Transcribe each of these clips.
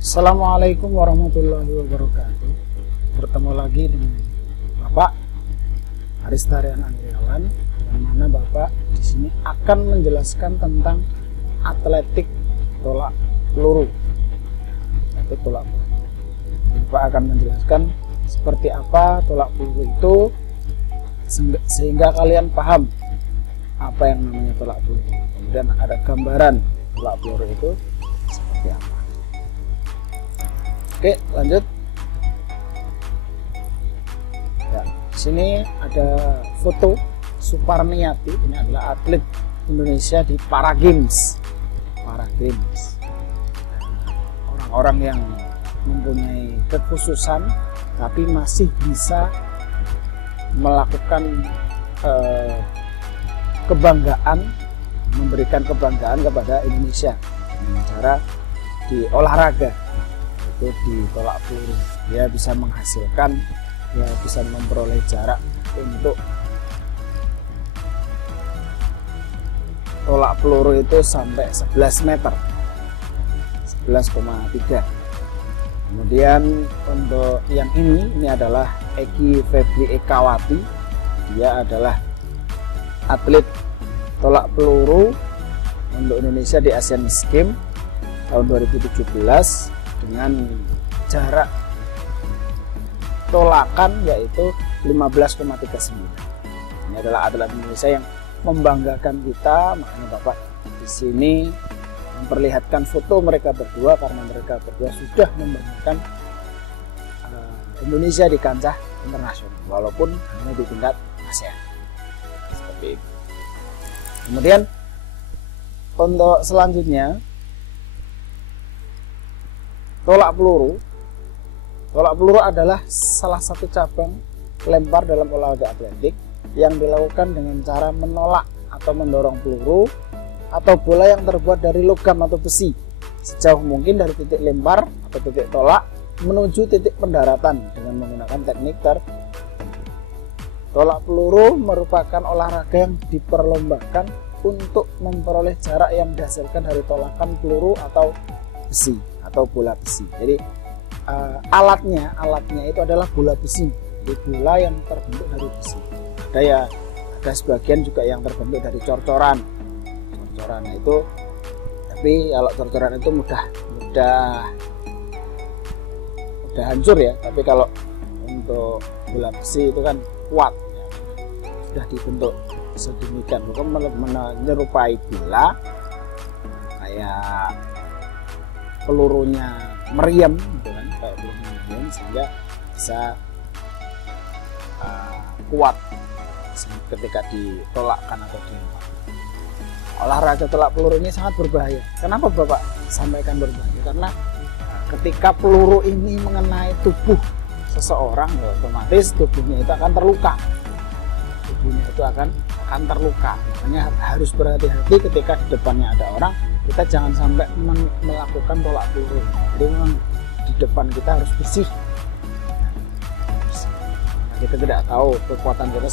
Assalamualaikum warahmatullahi wabarakatuh. Bertemu lagi dengan Bapak Aristarian Andriawan, yang mana Bapak di sini akan menjelaskan tentang atletik tolak peluru. Atletik tolak peluru. Bapak akan menjelaskan seperti apa tolak peluru itu sehingga kalian paham apa yang namanya tolak peluru. Kemudian ada gambaran tolak peluru itu seperti apa. Oke, lanjut. Ya, di sini ada foto Suparniati. Ini adalah atlet Indonesia di Para Games. Para Games. Orang-orang yang mempunyai kekhususan tapi masih bisa melakukan kebanggaan, memberikan kebanggaan kepada Indonesia dengan cara di olahraga itu di tolak peluru. Dia bisa menghasilkan, dia bisa memperoleh jarak untuk tolak peluru itu sampai 11 meter, 11,3. Kemudian untuk yang ini adalah Eki Febri Ekawati. Dia adalah atlet tolak peluru untuk Indonesia di Asian Games tahun 2017 dengan jarak tolakan yaitu 15,39. Ini adalah atlet Indonesia yang membanggakan kita. Makanya Bapak di sini memperlihatkan foto mereka berdua karena mereka berdua sudah membanggakan Indonesia di kancah internasional walaupun hanya di tingkat ASEAN. Seperti itu. Kemudian untuk selanjutnya tolak peluru. Tolak peluru adalah salah satu cabang lempar dalam olahraga atletik yang dilakukan dengan cara menolak atau mendorong peluru atau bola yang terbuat dari logam atau besi sejauh mungkin dari titik lempar atau titik tolak menuju titik pendaratan dengan menggunakan teknik tertentu. Tolak peluru merupakan olahraga yang diperlombakan untuk memperoleh jarak yang dihasilkan dari tolakan peluru atau besi atau bola besi. Jadi alatnya itu adalah bola besi. Jadi bola yang terbentuk dari besi. Ada sebagian juga yang terbentuk dari cor-coran. Cor-coran itu, tapi kalau cor-coran itu mudah hancur ya. Tapi kalau untuk bola besi itu kan kuat, ya. Sudah dibentuk sedemikian rupa menyerupai bola, kayak pelurunya meriam gitu kan, kayak pelurunya meriam sehingga bisa kuat ketika ditolakkan atau dilempar. Olahraga tolak peluru ini sangat berbahaya. Kenapa Bapak sampaikan berbahaya? Karena ketika peluru ini mengenai tubuh seseorang, ya otomatis tubuhnya itu akan terluka. Tubuhnya itu akan terluka. Makanya harus berhati-hati ketika di depannya ada orang. Kita jangan sampai melakukan tolak peluru. Jadi memang di depan kita harus bersih. Nah, kita tidak tahu kekuatan kita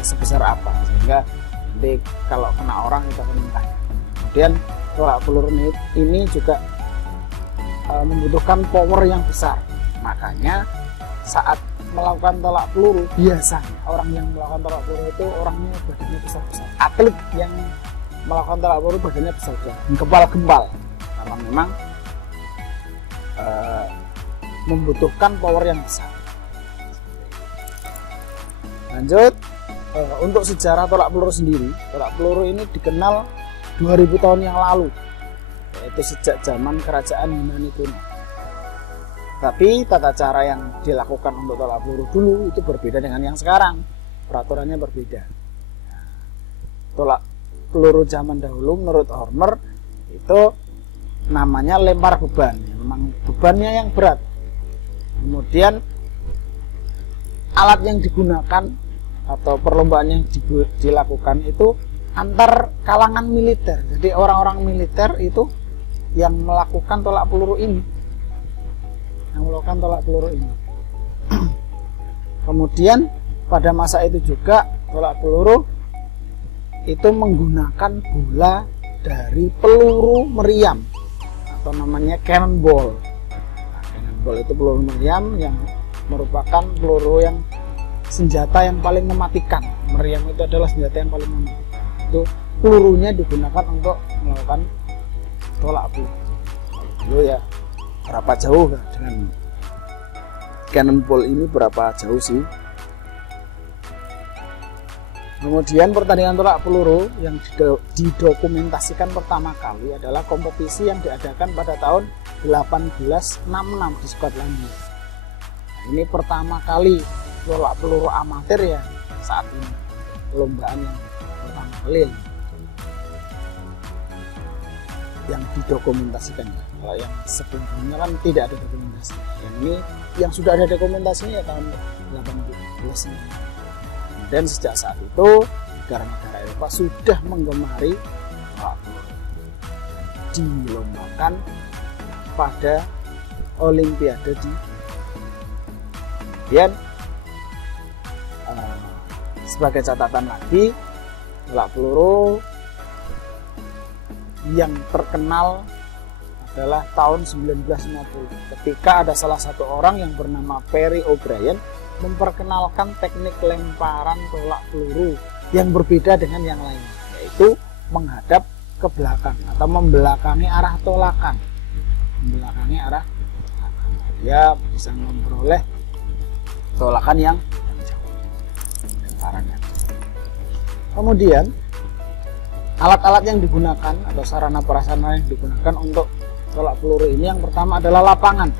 sebesar apa, sehingga nanti kalau kena orang kita akan mentah. Kemudian tolak peluru ini juga membutuhkan power yang besar. Makanya saat melakukan tolak peluru, biasanya orang yang melakukan tolak peluru itu orangnya badannya besar-besar. Atlet yang melakukan tolak peluru badannya besar-besar, gempal-gempal, karena memang membutuhkan power yang besar. Lanjut, untuk sejarah tolak peluru sendiri, tolak peluru ini dikenal 2000 tahun yang lalu, yaitu sejak zaman kerajaan Yunani kuno. Tapi tata cara yang dilakukan untuk tolak peluru dulu itu berbeda dengan yang sekarang, peraturannya berbeda. Tolak peluru zaman dahulu menurut Hormer itu namanya lempar beban, memang bebannya yang berat. Kemudian alat yang digunakan atau perlombaan yang dilakukan itu antar kalangan militer. Jadi orang-orang militer itu yang melakukan tolak peluru ini. Kemudian pada masa itu juga tolak peluru itu menggunakan bola dari peluru meriam atau namanya cannonball. Nah, cannonball itu peluru meriam yang merupakan peluru yang senjata yang paling mematikan. Meriam itu adalah senjata yang paling mematikan. Itu pelurunya digunakan untuk melakukan tolak peluru. Lalu ya berapa jauh dengan cannonball ini, berapa jauh sih? Kemudian pertandingan tolak peluru yang didokumentasikan pertama kali adalah kompetisi yang diadakan pada tahun 1866 di Skotlandia. Nah, ini pertama kali tolak peluru amatir ya saat ini, perlombaan yang pertama kali yang didokumentasikan. Kalau yang sebelumnya kan tidak ada dokumentasi. Yang ini yang sudah ada dokumentasinya ya tahun 18 ini. Dan sejak saat itu negara-negara Eropa sudah menggemari tolak peluru, dilombakan pada Olimpiade di. Kemudian sebagai catatan lagi, tolak peluru yang terkenal adalah tahun 1950 ketika ada salah satu orang yang bernama Perry O'Brien memperkenalkan teknik lemparan tolak peluru yang berbeda dengan yang lain, yaitu menghadap ke belakang atau membelakangi arah tolakan. Membelakangi arah tolakan. Dia bisa memperoleh tolakan yang jauh, lemparannya. Kemudian alat-alat yang digunakan atau sarana prasarana yang digunakan untuk tolak peluru ini yang pertama adalah lapangan.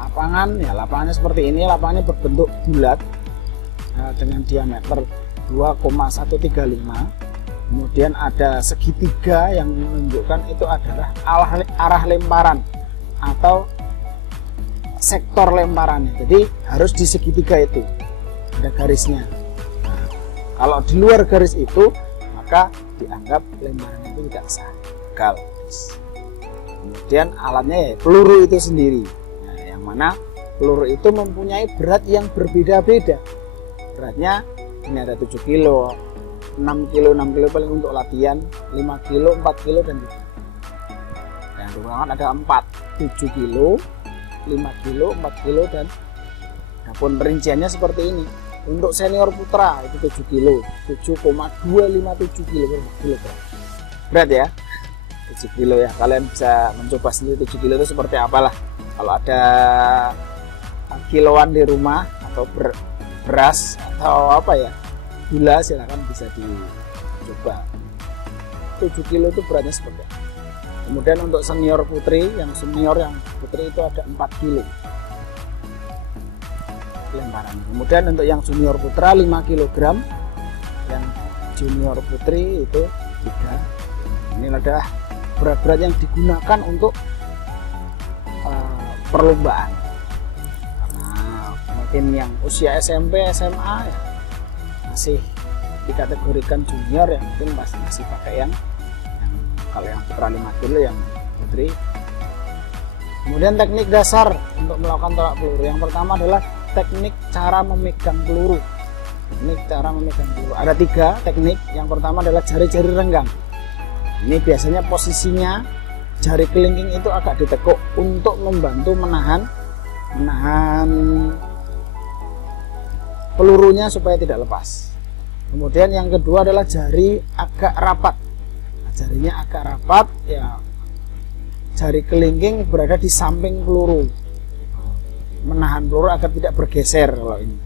Lapangannya seperti ini. Lapangannya berbentuk bulat dengan diameter 2,135. Kemudian ada segitiga yang menunjukkan itu adalah arah lemparan atau sektor lemparannya. Jadi harus di segitiga itu ada garisnya. Nah, kalau di luar garis itu maka dianggap lemparan itu tidak sah, gagal. Kemudian alatnya ya peluru itu sendiri. Mana peluru itu mempunyai berat yang berbeda-beda. Beratnya ini ada 7 kilo, 6 kilo paling untuk latihan, 5 kilo, 4 kilo dan gitu. Dan digunakan ada 4, 7 kilo, 5 kilo, 4 kilo dan adapun perinciannya seperti ini. Untuk senior putra itu 7 kilo, 7,257 kilo. Berat ya. 7 kilo ya. Kalian bisa mencoba sendiri 7 kilo itu seperti apalah. Kalau ada kiloan di rumah atau beras atau apa ya, gula, silahkan bisa dicoba. 7 kilo itu beratnya seperti apa. Kemudian untuk senior putri, yang putri itu ada 4 kilo lemparan. Kemudian untuk yang junior putra 5 kg, yang junior putri itu 3. Ini adalah berat-berat yang digunakan untuk perlombaan. Karena mungkin yang usia SMP, SMA ya masih dikategorikan junior, yang mungkin masih pakai yang kalau yang putra 5 kilo, yang putri. Kemudian teknik dasar untuk melakukan tolak peluru. Yang pertama adalah teknik cara memegang peluru. Ada 3 teknik. Yang pertama adalah jari-jari renggang. Ini biasanya posisinya jari kelingking itu agak ditekuk untuk membantu menahan pelurunya supaya tidak lepas. Kemudian yang kedua adalah jari agak rapat. Jarinya agak rapat ya, jari kelingking berada di samping peluru, menahan peluru agar tidak bergeser. Kalau ini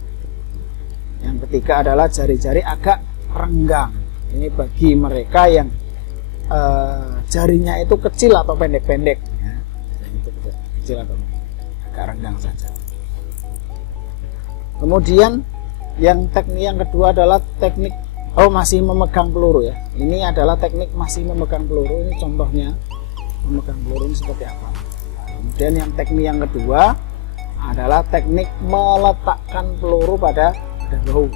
yang ketiga adalah jari-jari agak renggang. Ini bagi mereka yang jarinya itu kecil atau pendek-pendek ya. Itu kecil atau agak renggang saja. Kemudian yang teknik yang kedua adalah teknik masih memegang peluru ya. Ini adalah teknik masih memegang peluru. Ini contohnya memegang peluru ini seperti apa. Kemudian yang teknik yang kedua adalah teknik meletakkan peluru pada bahu.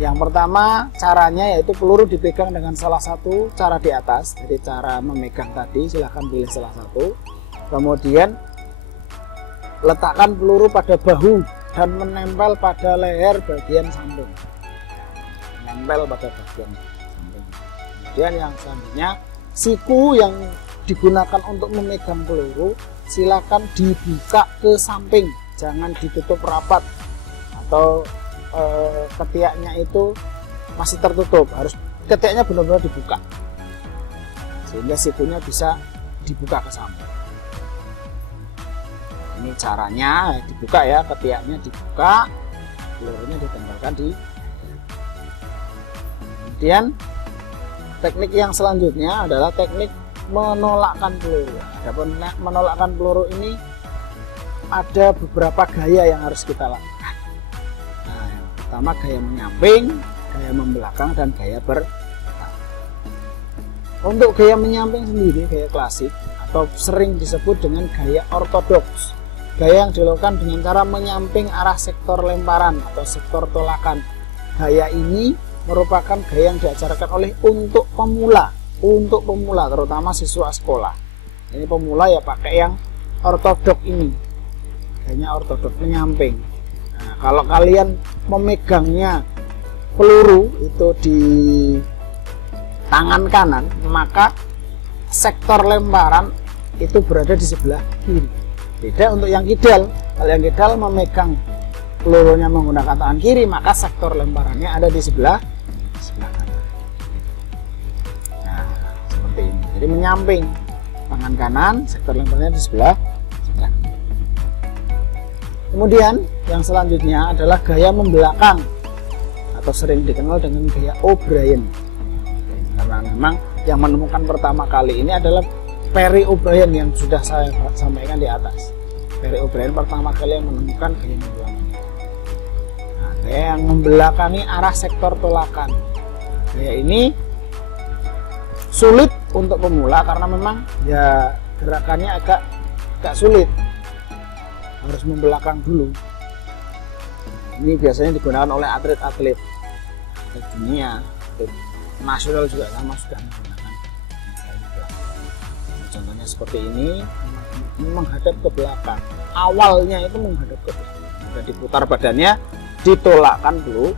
Yang pertama caranya yaitu peluru dipegang dengan salah satu cara di atas. Jadi cara memegang tadi silahkan pilih salah satu. Kemudian letakkan peluru pada bahu dan menempel pada leher bagian samping. Menempel pada bagian samping. Kemudian yang selanjutnya siku yang digunakan untuk memegang peluru, silakan dibuka ke samping, jangan ditutup rapat atau ketiaknya itu masih tertutup, harus ketiaknya benar-benar dibuka sehingga sikunya bisa dibuka ke samping. Ini caranya, dibuka ya, ketiaknya dibuka, pelurunya ditempelkan di. Kemudian teknik yang selanjutnya adalah teknik menolakkan peluru. Adapun menolakkan peluru ini ada beberapa gaya yang harus kita lakukan. Nah, yang pertama gaya menyamping, gaya membelakang, dan gaya berputar. Untuk gaya menyamping sendiri, gaya klasik atau sering disebut dengan gaya ortodoks, gaya yang dilakukan dengan cara menyamping arah sektor lemparan atau sektor tolakan. Gaya ini merupakan gaya yang diajarkan oleh untuk pemula terutama siswa sekolah. Ini pemula ya pakai yang ortodok ini, gayanya ortodok menyamping. Nah, kalau kalian memegangnya peluru itu di tangan kanan, maka sektor lemparan itu berada di sebelah kiri. Beda untuk yang kidal. Kalau yang kidal memegang pelurunya menggunakan tangan kiri, maka sektor lemparannya ada di sebelah kanan. Nah, seperti ini. Jadi menyamping, tangan kanan, sektor lemparannya di sebelah kanan. Kemudian yang selanjutnya adalah gaya membelakang atau sering dikenal dengan gaya O'Brien. Karena memang yang menemukan pertama kali ini adalah Perry O'Brien yang sudah saya sampaikan di atas. Perry O'Brien pertama kali yang menemukan gaya membelakang. Nah, gaya yang membelakangi arah sektor tolakan. Gaya ini sulit untuk pemula karena memang ya gerakannya agak sulit. Harus membelakang dulu. Ini biasanya digunakan oleh atlet-atlet dunia, atlet nasional juga sama sudah menggunakan. Contohnya seperti ini menghadap ke belakang. Awalnya itu menghadap ke belakang. Dan diputar badannya, ditolakkan dulu.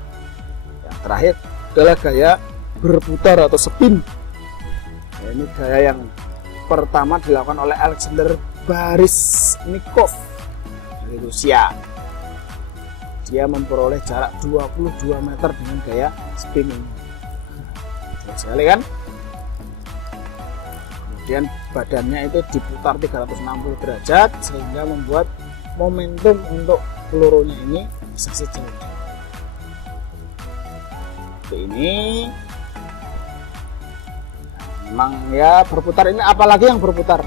Yang terakhir adalah gaya berputar atau spin. Nah, ini gaya yang pertama dilakukan oleh Alexander Baryshnikov dari Rusia. Dia memperoleh jarak 22 meter dengan gaya spinning. Jelas sekali kan? Kemudian badannya itu diputar 360 derajat sehingga membuat momentum untuk pelurunya ini bisa sejauh ini. Nah, memang ya berputar ini, apalagi yang berputar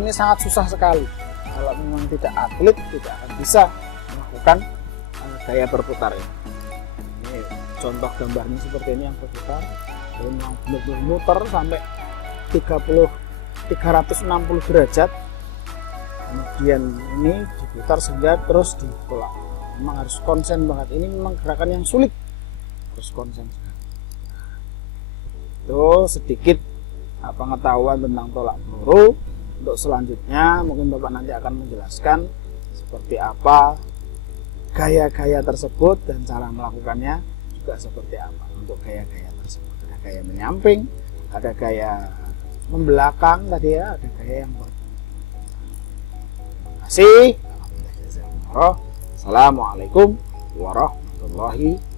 ini sangat susah sekali. Kalau memang tidak atlet tidak akan bisa melakukan gaya berputar ini. Ini contoh gambarnya seperti ini yang berputar, dan yang benar-benar muter sampai 360 derajat. Kemudian ini diputar sehingga terus ditolak. Memang harus konsen banget. Ini memang gerakan yang sulit, harus konsen. Itu sedikit pengetahuan tentang tolak peluru. Untuk selanjutnya mungkin Bapak nanti akan menjelaskan seperti apa gaya-gaya tersebut dan cara melakukannya juga seperti apa. Untuk gaya-gaya tersebut ada gaya menyamping, ada gaya membelakang tadi ya, ada gaya yang terima kasih. Assalamualaikum warahmatullahi wabarakatuh.